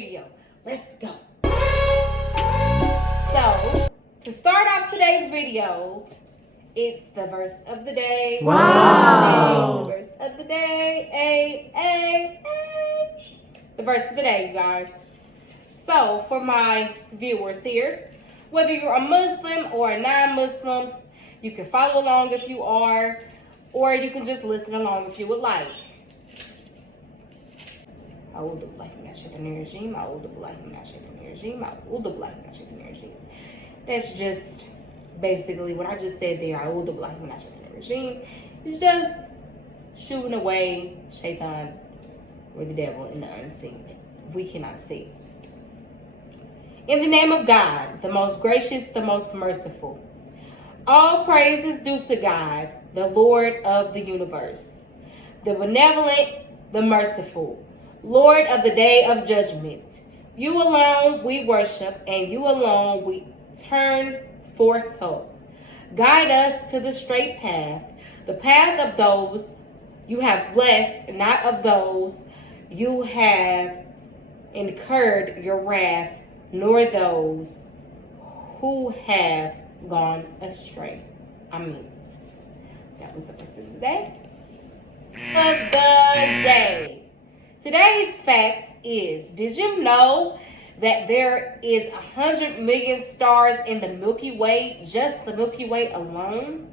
video. Let's go. So, to start off today's video, it's the verse of the day. Wow. The verse of the day. The verse of the day, you guys. So, for my viewers here, whether you're a Muslim or a non-Muslim, you can follow along if you are, or you can just listen along if you would like. أعوذ بالله من الشيطان الرجيم أعوذ بالله من الشيطان الرجيم أعوذ بالله من الشيطان الرجيم. That's just basically what I just said there. أعوذ بالله من الشيطان الرجيم. It's just shooing away shaitan, or the devil, in the unseen. We cannot see. In the name of God, the most gracious, the most merciful. All praise is due to God, the Lord of the universe, the benevolent, the merciful, Lord of the day of judgment. You alone we worship, and you alone we turn for help. Guide us to the straight path, the path of those you have blessed, not of those you have incurred your wrath, nor those who have gone astray. Amen. That was the verse of the day. Of the day. Today's fact is, did you know that there is 100 million stars in the Milky Way, just the Milky Way alone?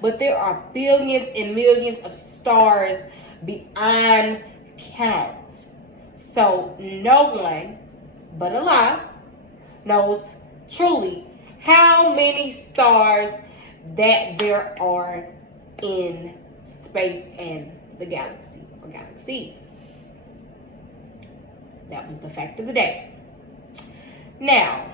But there are billions and millions of stars beyond count. So no one but Allah knows truly how many stars that there are in space and the galaxy or galaxies. That was the fact of the day. Now,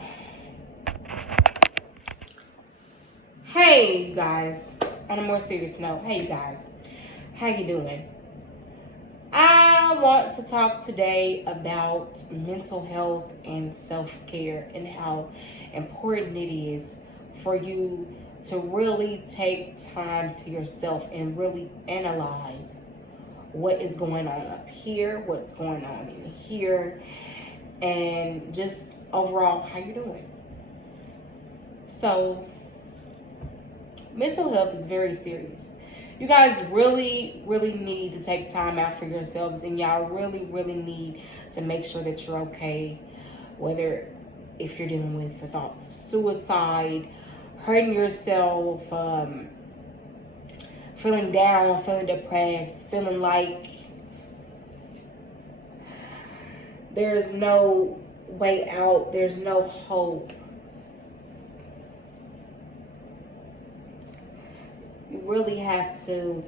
hey you guys, on a more serious note, hey you guys, how you doing? I want to talk today about mental health and self-care and how important it is for you to really take time to yourself and really analyze what is going on up here, what's going on in here, and just overall how you're doing. So, mental health is very serious. You guys really need to take time out for yourselves, and y'all really need to make sure that you're okay, whether if you're dealing with the thoughts of suicide, hurting yourself, feeling down, feeling depressed, feeling like there's no way out, there's no hope. You really have to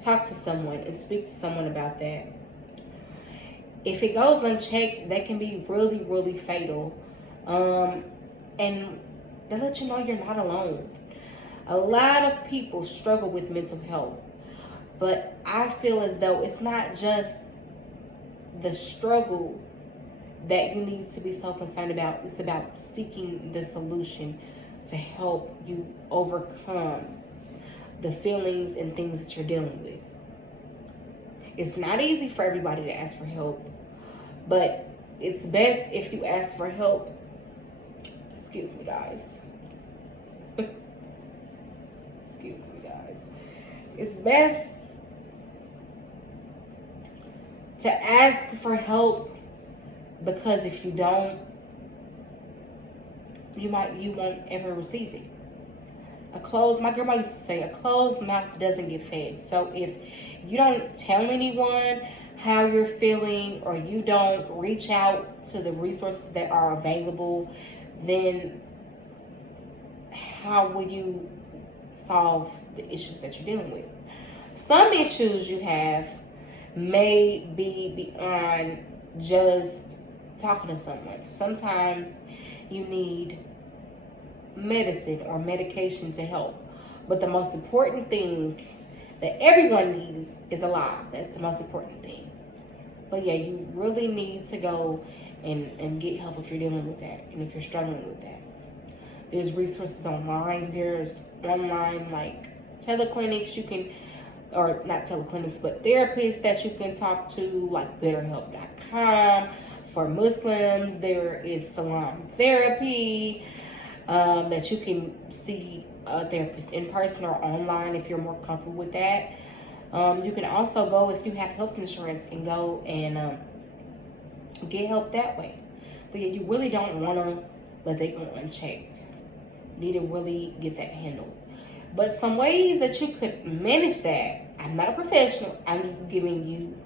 talk to someone and speak to someone about that. If it goes unchecked, that can be really fatal. And they let you know you're not alone. A lot of people struggle with mental health, but I feel as though it's not just the struggle that you need to be so concerned about. It's about seeking the solution to help you overcome the feelings and things that you're dealing with. It's not easy for everybody to ask for help, but it's best if you ask for help. Excuse me, guys. It's best to ask for help, because if you don't, you won't ever receive it. My grandma used to say, a closed mouth doesn't get fed. So if you don't tell anyone how you're feeling, or you don't reach out to the resources that are available, then how will you solve the issues that you're dealing with? Some issues you have may be beyond just talking to someone. Sometimes you need medicine or medication to help. But the most important thing that everyone needs is a lie. That's the most important thing. But yeah, you really need to go and get help if you're dealing with that and if you're struggling with that. There's resources online. There's online like teleclinics. You can or not teleclinics, but therapists that you can talk to, like BetterHelp.com. For Muslims, there is Salam Therapy, that you can see a therapist in person or online if you're more comfortable with that. You can also go, if you have health insurance, and go and get help that way. But yeah, you really don't want to let that go unchecked. You need to really get that handled. But some ways that you could manage that, I'm not a professional, I'm just giving you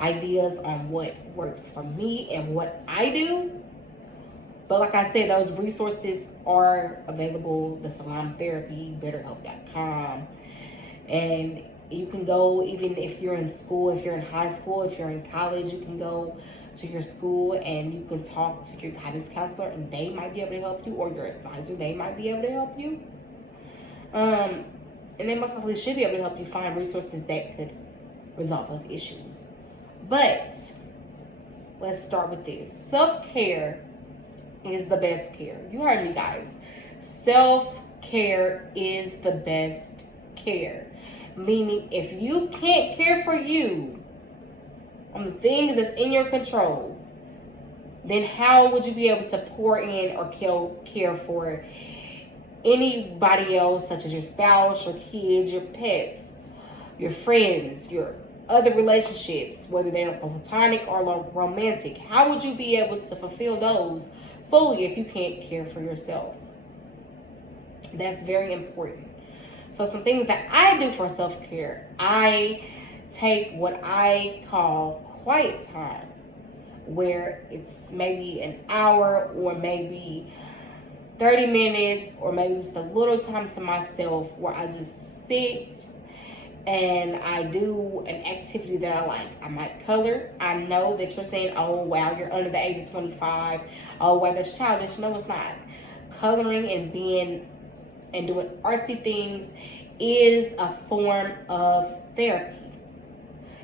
ideas on what works for me and what I do. But like I said, those resources are available. The Salam Therapy, BetterHelp.com, and you can go, even if you're in school, if you're in high school, if you're in college, you can go to your school and you can talk to your guidance counselor, and they might be able to help you, or your advisor, they might be able to help you. And they most likely should be able to help you find resources that could resolve those issues. But let's start with this. Self-care is the best care. You heard me, guys. Self-care is the best care. Meaning, if you can't care for you on the things that's in your control, then how would you be able to pour in or care for anybody else, such as your spouse, your kids, your pets, your friends, your other relationships, whether they're platonic or romantic? How would you be able to fulfill those fully if you can't care for yourself? That's very important. So some things that I do for self-care, I take what I call quiet time, where it's maybe an hour or maybe 30 minutes or maybe just a little time to myself, where I just sit and I do an activity that I like. I might color. I know that you're saying, oh wow, you're under the age of 25. Oh wow, that's childish. No, it's not. Coloring and being and doing artsy things is a form of therapy.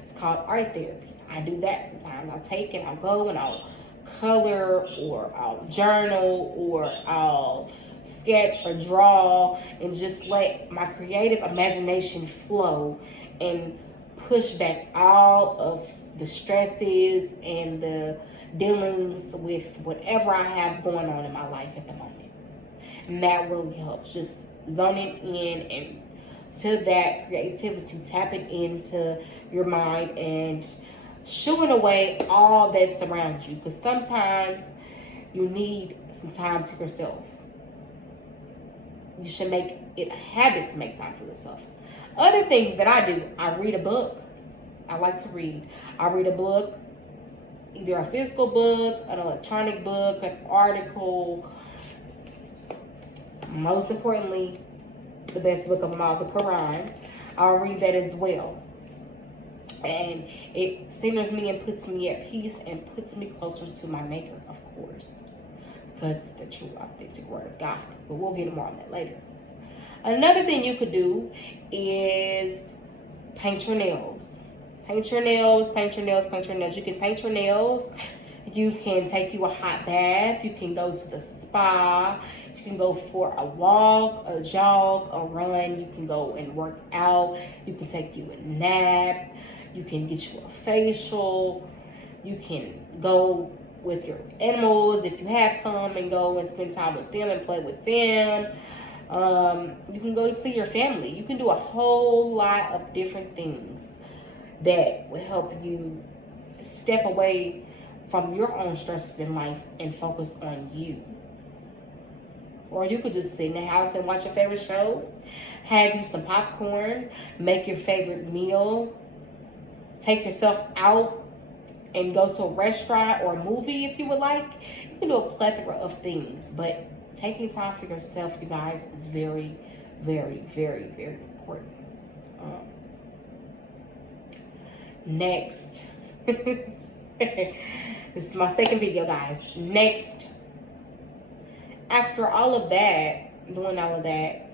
It's called art therapy. I do that sometimes. I'll take and I'll go and I'll color, or I'll journal, or I'll sketch or draw, and just let my creative imagination flow and push back all of the stresses and the dealings with whatever I have going on in my life at the moment. And that really helps. Just zoning in and to that creativity, tapping into your mind and shooing away all that surrounds you. Because sometimes you need some time to yourself. You should make it a habit to make time for yourself. Other things that I do, I read a book. I like to read. I read a book, either a physical book, an electronic book, an article. Most importantly, the best book of them all, the Quran. I'll read that as well. And it centers me and puts me at peace and puts me closer to my maker, of course, because it's the true, authentic word of God. But we'll get more on that later. Another thing you could do is paint your nails. Paint your nails, paint your nails, paint your nails. You can paint your nails. You can take you a hot bath. You can go to the spa. You can go for a walk, a jog, a run. You can go and work out. You can take you a nap. You can get you a facial. You can go with your animals if you have some and go and spend time with them and play with them. You can go see your family. You can do a whole lot of different things that will help you step away from your own stresses in life and focus on you. Or you could just sit in the house and watch your favorite show, have you some popcorn, make your favorite meal, take yourself out and go to a restaurant or a movie if you would like. You can do a plethora of things, but taking time for yourself, you guys, is very, very, very, very important. Next, this is my second video, guys. Next, after all of that, doing all of that,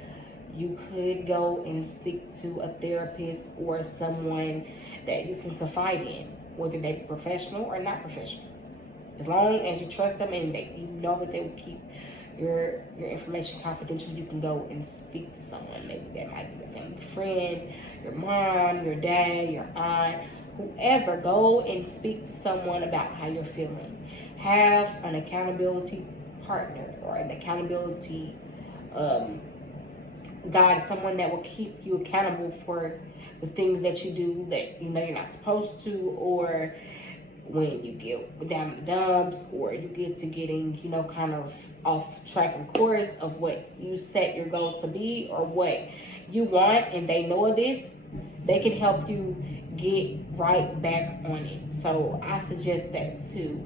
you could go and speak to a therapist or someone that you can confide in, whether they be professional or not professional. As long as you trust them and that you know that they will keep your information confidential, you can go and speak to someone. Maybe that might be a family friend, your mom, your dad, your aunt, whoever. Go and speak to someone about how you're feeling. Have an accountability partner or an accountability um, God, someone that will keep you accountable for the things that you do that you know you're not supposed to, or when you get down the dumps, or you get to getting, you know, kind of off track and course of what you set your goal to be or what you want, and they know this, they can help you get right back on it. So I suggest that too.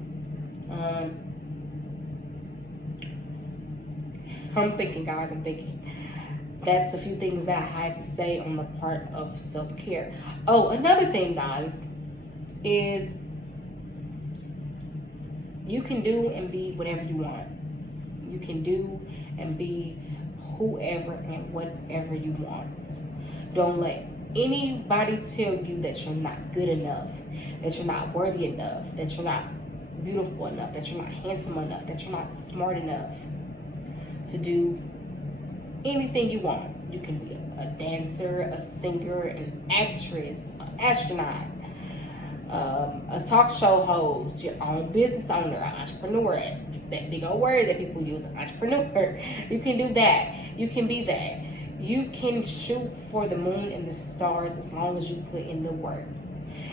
Um, I'm thinking, guys, I'm thinking. That's a few things that I had to say on the part of self care. Oh, another thing, guys, is you can do and be whatever you want. You can do and be whoever and whatever you want. Don't let anybody tell you that you're not good enough, that you're not worthy enough, that you're not beautiful enough, that you're not handsome enough, that you're not smart enough to do anything you want. You can be a dancer, a singer, an actress, an astronaut, a talk show host, your own business owner, an entrepreneur. That big old word that people use, an entrepreneur. You can do that. You can be that. You can shoot for the moon and the stars as long as you put in the work.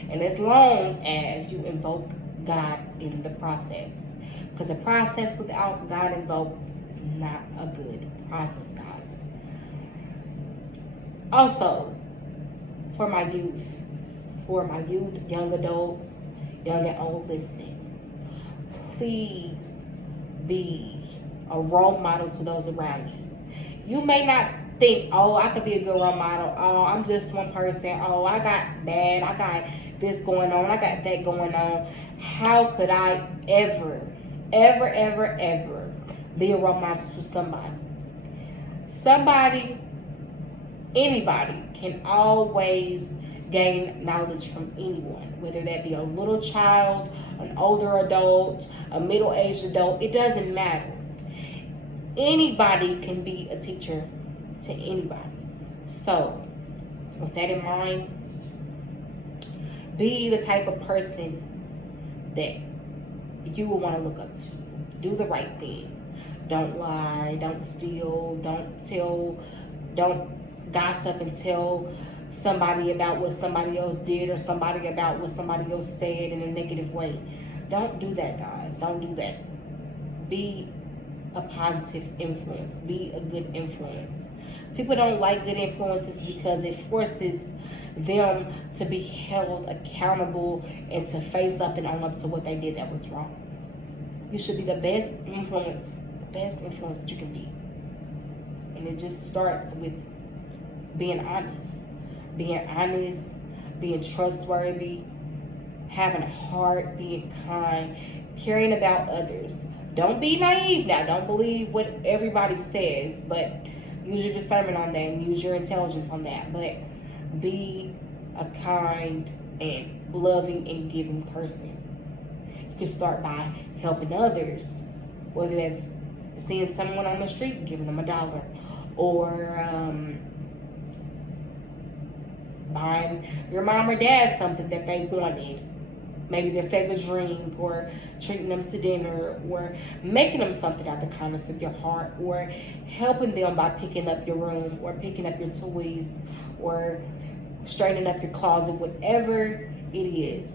And as long as you invoke God in the process. Because a process without God invoked is not a good process, guys. Also, for my youth, young adults, young and old listening, please be a role model to those around you. You may not think, oh, I could be a good role model. Oh, I'm just one person. Oh, I got that. I got this going on. I got that going on. How could I ever be a role model to somebody? Somebody, anybody can always gain knowledge from anyone, whether that be a little child, an older adult, a middle-aged adult. It doesn't matter. Anybody can be a teacher to anybody. So, with that in mind, be the type of person that you will want to look up to. Do the right thing. Don't lie, don't steal, don't gossip and tell somebody about what somebody else did or somebody about what somebody else said in a negative way. Don't do that, guys. Don't do that. Be a positive influence. Be a good influence. People don't like good influences because it forces them to be held accountable and to face up and own up to what they did that was wrong. You should be the best influence that you can be. And it just starts with being honest. Being trustworthy, having a heart, being kind, caring about others. Don't be naive now. Don't believe what everybody says, but use your discernment on that and use your intelligence on that. But be a kind and loving and giving person. You can start by helping others, whether that's seeing someone on the street and giving them $1, or buying your mom or dad something that they wanted, maybe their favorite drink, or treating them to dinner, or making them something out of the kindness of your heart, or helping them by picking up your room, or picking up your toys, or straightening up your closet, whatever it is.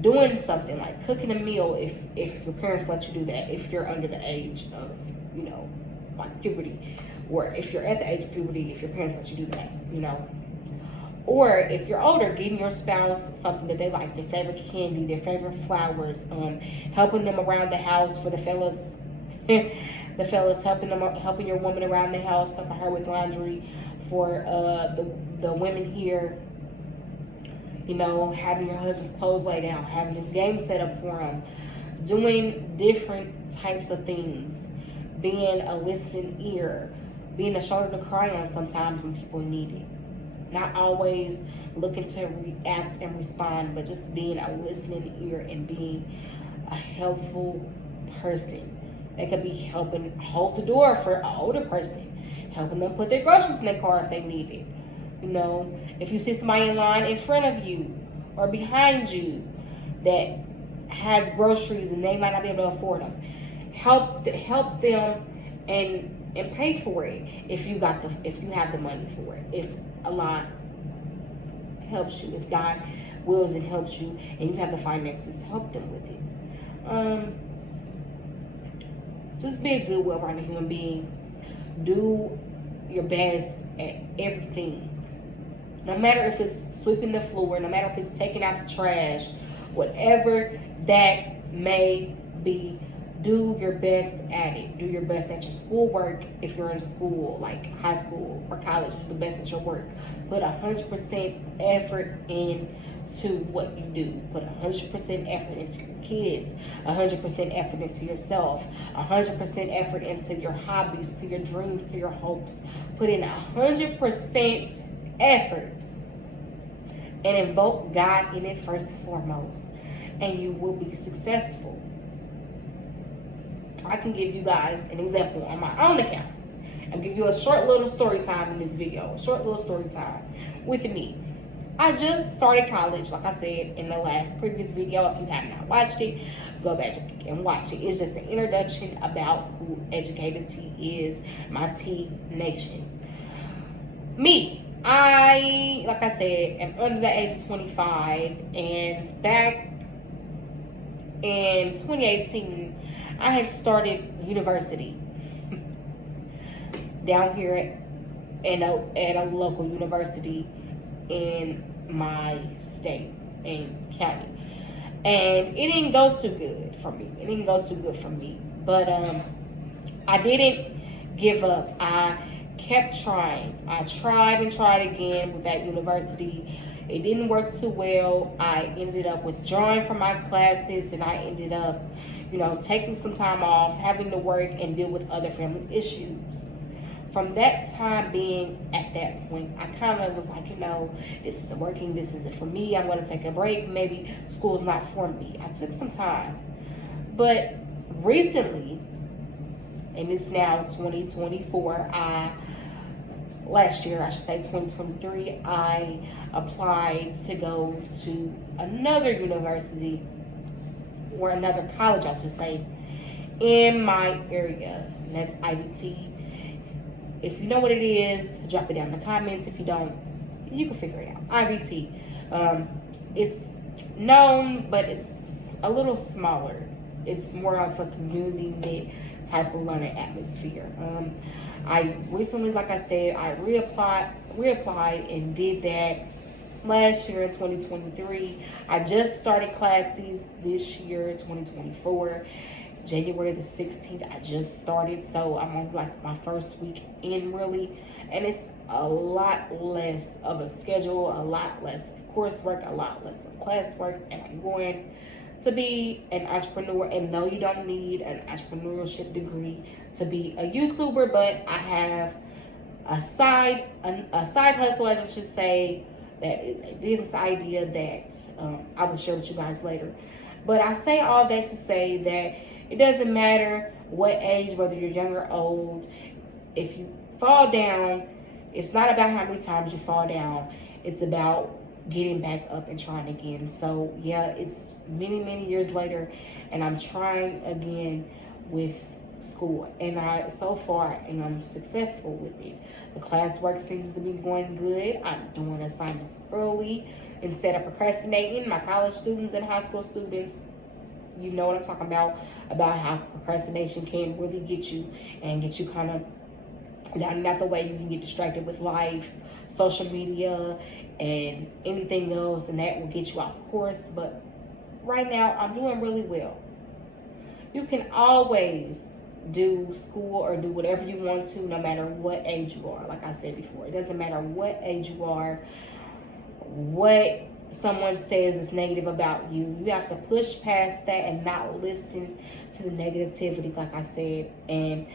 Doing something like cooking a meal if your parents let you do that, if you're under the age of, like puberty, or if you're at the age of puberty, if your parents let you do that. Or if you're older, getting your spouse something that they like, their favorite candy, their favorite flowers, helping them around the house for the fellas, helping your woman around the house, helping her with laundry. For the women here, having your husband's clothes laid out, having his game set up for him, doing different types of things, being a listening ear, being a shoulder to cry on sometimes when people need it. Not always looking to react and respond, but just being a listening ear and being a helpful person. It could be helping hold the door for an older person, helping them put their groceries in their car if they need it. You know, if you see somebody in line in front of you or behind you that has groceries and they might not be able to afford them, help them and pay for it if you have the money for it. If Allah helps you, if God wills and helps you, and you have the finances, help them with it. Just be a good, well-rounded human being. Do your best at everything. No matter if it's sweeping the floor, no matter if it's taking out the trash, whatever that may be, do your best at it. Do your best at your schoolwork. If you're in school, like high school or college, do the best at your work. Put 100% effort into what you do. Put 100% effort into your kids, 100% effort into yourself, 100% effort into your hobbies, to your dreams, to your hopes. Put in 100% effort and invoke God in it first and foremost, and you will be successful. I can give you guys an example on my own account. I'll give you a short little story time in this video, a short little story time with me. I just started college, like I said in the last previous video. If you have not watched it, go back and watch it. It's just an introduction about who Educated T is, my T Nation. Me, like I said, am under the age of 25, and back in 2018, I had started university down here at a local university in my state and county, and it didn't go too good for me. But I didn't give up. I kept trying. I tried and tried again with that university. It didn't work too well. I ended up withdrawing from my classes, and I ended up, taking some time off, having to work and deal with other family issues. From that time being, at that point, I kind of was like, this isn't working, this isn't for me, I'm going to take a break, maybe school's not for me. I took some time. But recently, and it's now 2024, last year, I should say 2023, I applied to go to another university, or another college, I should say, in my area, and that's IVT. If you know what it is, drop it down in the comments. If you don't, you can figure it out. IVT. It's known, but it's a little smaller. It's more of a community type of learning atmosphere. I recently, like I said, I reapplied and did that last year in 2023. I just started classes this year, 2024. January the 16th, I just started, so I'm on like my first week in, really, and it's a lot less of a schedule, a lot less of coursework, a lot less of classwork, and I'm going to be an entrepreneur. And no, you don't need an entrepreneurship degree to be a YouTuber, but I have a side hustle, as I should say, that is a business idea that I will share with you guys later. But I say all that to say that it doesn't matter what age, whether you're young or old. If you fall down, it's not about how many times you fall down. It's about getting back up and trying again. So yeah, it's many, many years later, and I'm trying again with school. And so far, I'm successful with it. The classwork seems to be going good. I'm doing assignments early instead of procrastinating. My college students and high school students, you know what I'm talking about how procrastination can really get you kind of down and out the way. You can get distracted with life, social media, and anything else, and that will get you off course. But right now, I'm doing really well. You can always do school or do whatever you want to, no matter what age you are. Like I said before, it doesn't matter what age you are, what someone says is negative about you. You have to push past that and not listen to the negativity, like I said, and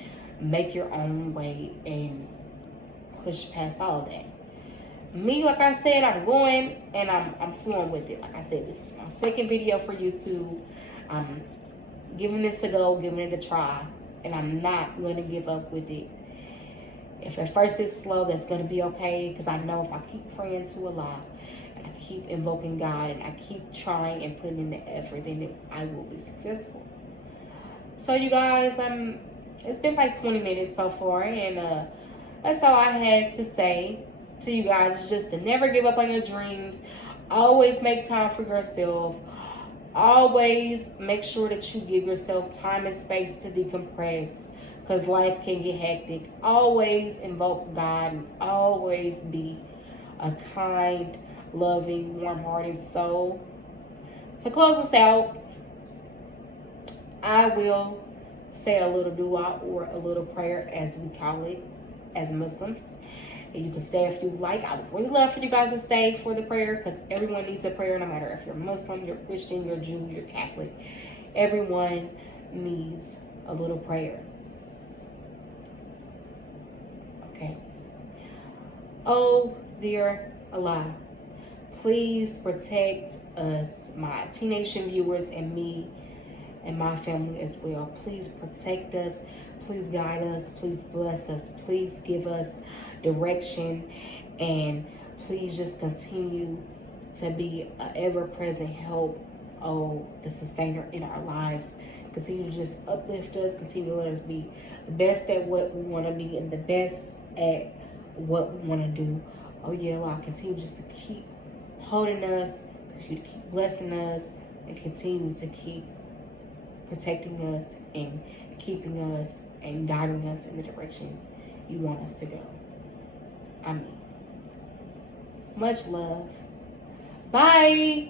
make your own way and push past all of that. Me, like I said, I'm going and I'm flowing with it. Like I said, this is my second video for YouTube. I'm giving this a go, giving it a try. and I'm not going to give up with it. If at first it's slow, that's going to be okay, because I know if I keep praying to Allah and I keep invoking God and I keep trying and putting in the effort, then I will be successful. So you guys, it's been like 20 minutes so far, and that's all I had to say to you guys. Is just to never give up on your dreams. Always make time for yourself. Always make sure that you give yourself time and space to decompress, because life can get hectic. Always invoke God, and always be a kind, loving, warm-hearted soul. To close us out, I will say a little dua, or a little prayer as we call it as Muslims. And you can stay if you like. I would really love for you guys to stay for the prayer, because everyone needs a prayer, no matter if you're Muslim, you're Christian, you're Jew, you're Catholic. Everyone needs a little prayer. Okay. Oh, dear Allah, please protect us, my teenage viewers, and me and my family as well. Please protect us. Please guide us. Please bless us. Please give us direction, and please just continue to be an ever-present help, oh, the sustainer in our lives. Continue to just uplift us. Continue to let us be the best at what we want to be, and the best at what we want to do. Oh yeah, Allah, continue just to keep holding us, continue to keep blessing us, and continue to keep protecting us and keeping us and guiding us in the direction you want us to go. Much love. Bye.